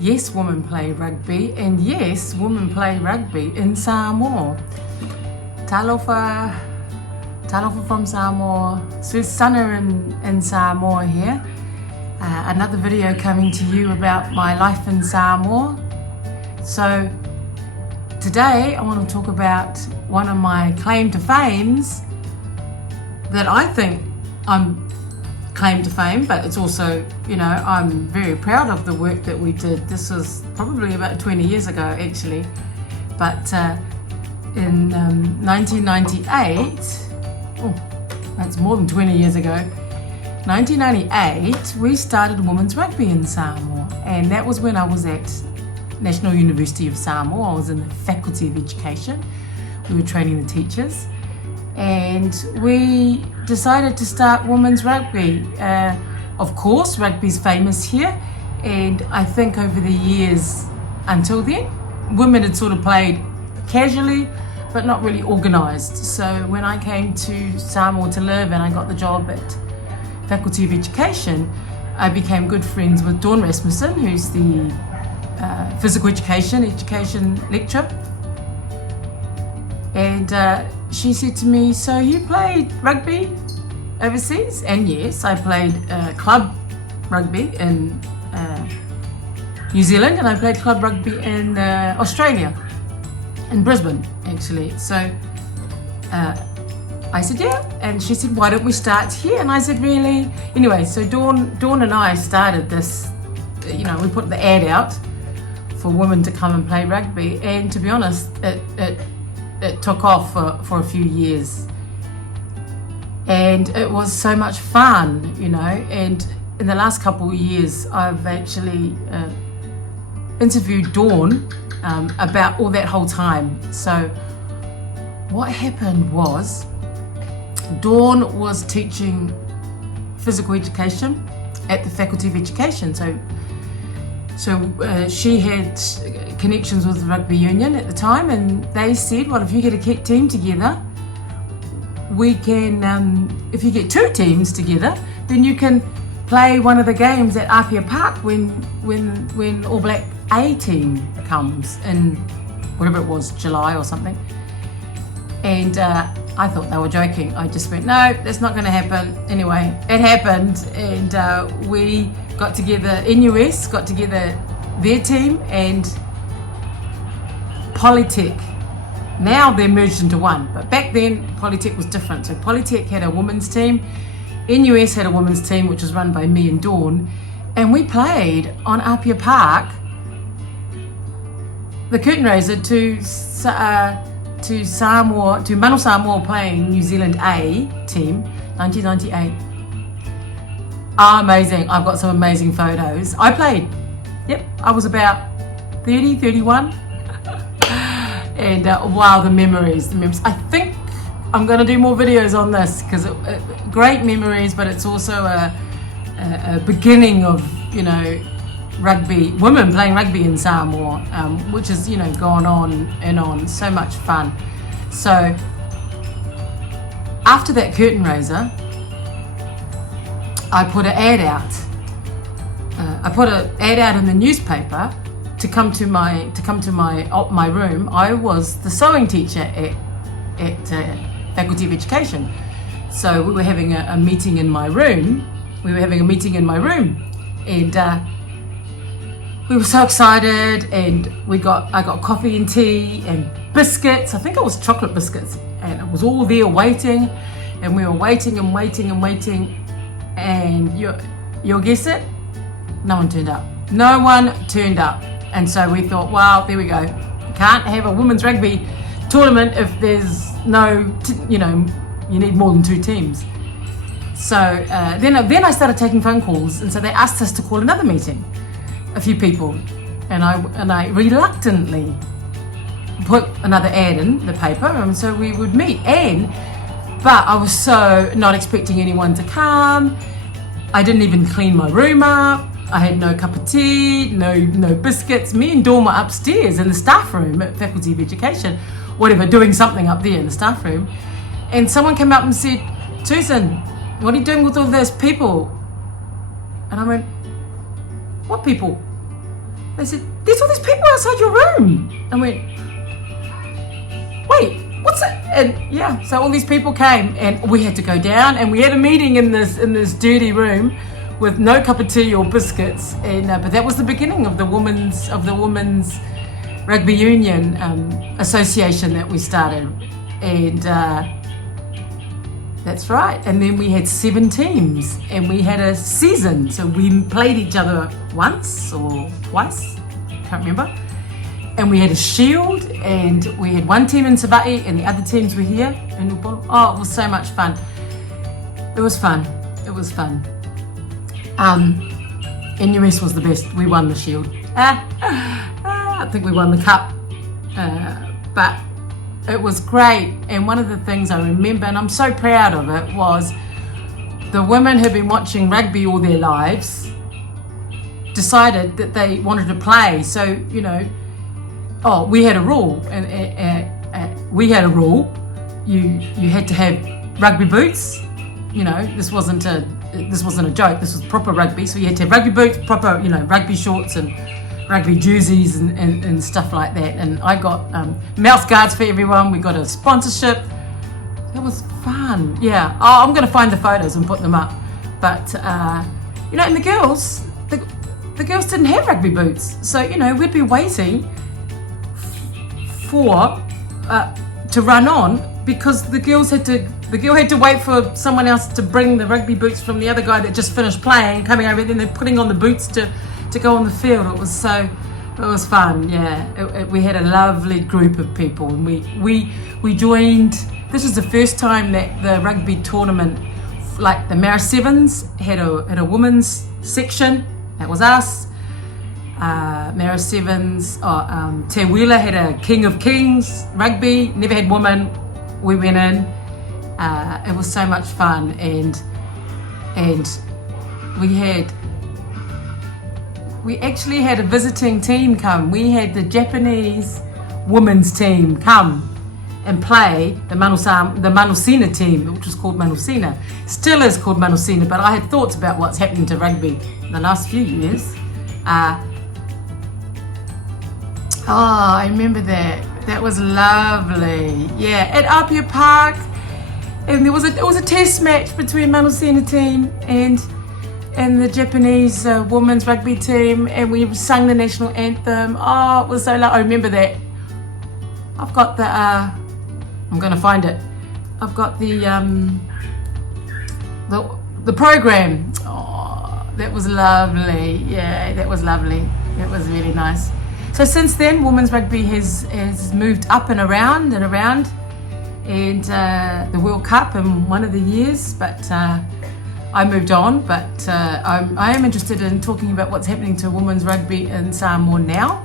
Yes, women play rugby, and yes, women play rugby in Samoa. Talofa from Samoa, Susana in Samoa here. Another video coming to you about my life in Samoa. So today I want to talk about one of my claim to fames that I think I'm claim to fame, but it's also, I'm very proud of the work that we did. This was probably about 20 years ago actually, but in 1998, that's more than 20 years ago, 1998, we started women's rugby in Samoa, and that was when I was at National University of Samoa. I was in the Faculty of Education. We were training the teachers, and we decided to start women's rugby. Of course, rugby's famous here, and I think over the years until then, women had sort of played casually, but not really organised. So when I came to Samoa to live and I got the job at Faculty of Education, I became good friends with Dawn Rasmussen, who's the physical education lecturer. And she said to me, "So you played rugby overseas?" And yes, I played club rugby in New Zealand, and I played club rugby in Australia, in Brisbane actually. So I said, yeah, and she said, "Why don't we start here?" And I said, "Really?" Anyway, so Dawn and I started this, we put the ad out for women to come and play rugby, and to be honest, it took off for a few years, and it was so much fun, and in the last couple of years I've actually interviewed Dawn about all that whole time. So what happened was, Dawn was teaching physical education at the Faculty of Education, so she had connections with the rugby union at the time, and they said, well, if you get a team together, we can, if you get two teams together, then you can play one of the games at Apia Park when All Black A team comes in, whatever it was, July or something. And I thought they were joking. I just went, no, that's not going to happen. Anyway, it happened, and we got together, NUS got together their team and Polytech. Now they're merged into one, but back then Polytech was different. So Polytech had a women's team, NUS had a women's team, which was run by me and Dawn, and we played on Apia Park, the curtain raiser to Samoa, to Manu Samoa playing New Zealand A team, 1998. Amazing. I've got some amazing photos. I played. Yep, I was about 30, 31. And wow, the memories. I think I'm going to do more videos on this, because great memories, but it's also a beginning of, rugby, women playing rugby in Samoa, which has, gone on and on. So much fun. So after that curtain raiser, I put an ad out. I put an ad out in the newspaper to come to my room. I was the sewing teacher at Faculty of Education, so we were having a meeting in my room. And we were so excited, and I got coffee and tea and biscuits. I think it was chocolate biscuits, and it was all there waiting, and we were waiting, and you'll guess it, no one turned up. And so we thought, well, there we go, can't have a women's rugby tournament if there's no, you need more than two teams. So then I started taking phone calls, and so they asked us to call another meeting, a few people, and I reluctantly put another ad in the paper, and so we would meet. But I was so not expecting anyone to come. I didn't even clean my room up. I had no cup of tea, no biscuits. Me and Dawn were upstairs in the staff room at Faculty of Education, doing something up there in the staff room. And someone came up and said, "Susan, what are you doing with all those people?" And I went, "What people?" They said, there's all these people outside your room. I went, wait, what's that? And yeah, so all these people came, and we had to go down, and we had a meeting in this dirty room with no cup of tea or biscuits. And but that was the beginning of the women's rugby union association that we started, and that's right. And then we had 7 teams, and we had a season, so we played each other once or twice, can't remember. And we had a shield, and we had one team in Samoa, and the other teams were here in Upolu. Oh, it was so much fun. It was fun. And US was the best. We won the shield. I think we won the cup. But it was great. And one of the things I remember, and I'm so proud of it, was the women who've been watching rugby all their lives decided that they wanted to play. So, you know, we had a rule, and we had a rule. You had to have rugby boots. You know, this wasn't a joke. This was proper rugby. So you had to have rugby boots, proper, you know, rugby shorts and rugby jerseys and stuff like that. And I got mouth guards for everyone. We got a sponsorship. It was fun. Yeah. Oh, I'm going to find the photos and put them up. But you know, and the girls didn't have rugby boots. So, you know, we'd be waiting to run on, because the girl had to wait for someone else to bring the rugby boots from the other guy that just finished playing, coming over, and then they're putting on the boots to go on the field. It was fun. Yeah, we had a lovely group of people, and we joined. This was the first time that the rugby tournament, like the Mara Sevens, had a women's section. That was us. Mara Sevens, Te Wheeler had a King of Kings rugby, never had women. We went in. It was so much fun, and we actually had a visiting team come. We had the Japanese women's team come and play the Manusina team, which was called Manusina. Still is called Manusina, but I had thoughts about what's happening to rugby in the last few years. I remember that. That was lovely. Yeah, at Apia Park. And it was a test match between Manusina team and the Japanese women's rugby team, and we sang the national anthem. Oh, it was so lovely. I remember that. I've got the I'm gonna find it. I've got the program. Oh, that was lovely. Yeah, that was lovely. That was really nice. So since then, women's rugby has moved up and around, and the World Cup in one of the years, but I moved on. But I am interested in talking about what's happening to women's rugby in Samoa now,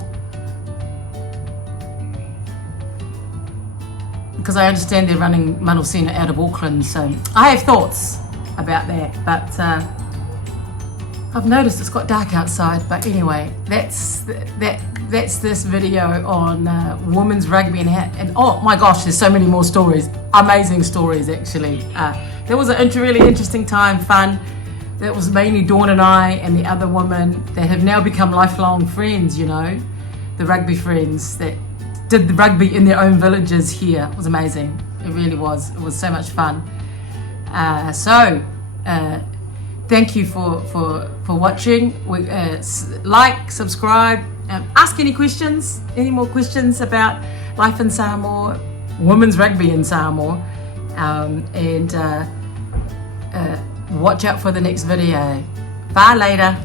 because I understand they're running Manusina out of Auckland, so I have thoughts about that. But I've noticed it's got dark outside. But anyway, that's this video on women's rugby, and oh my gosh, there's so many more stories, amazing stories actually. That was a really interesting time, fun. That was mainly Dawn and I and the other women that have now become lifelong friends, you know, the rugby friends that did the rugby in their own villages here. It was amazing. It really was. It was so much fun. Thank you for watching. Like, subscribe, ask any more questions about life in Samoa, women's rugby in Samoa, and watch out for the next video. Bye later.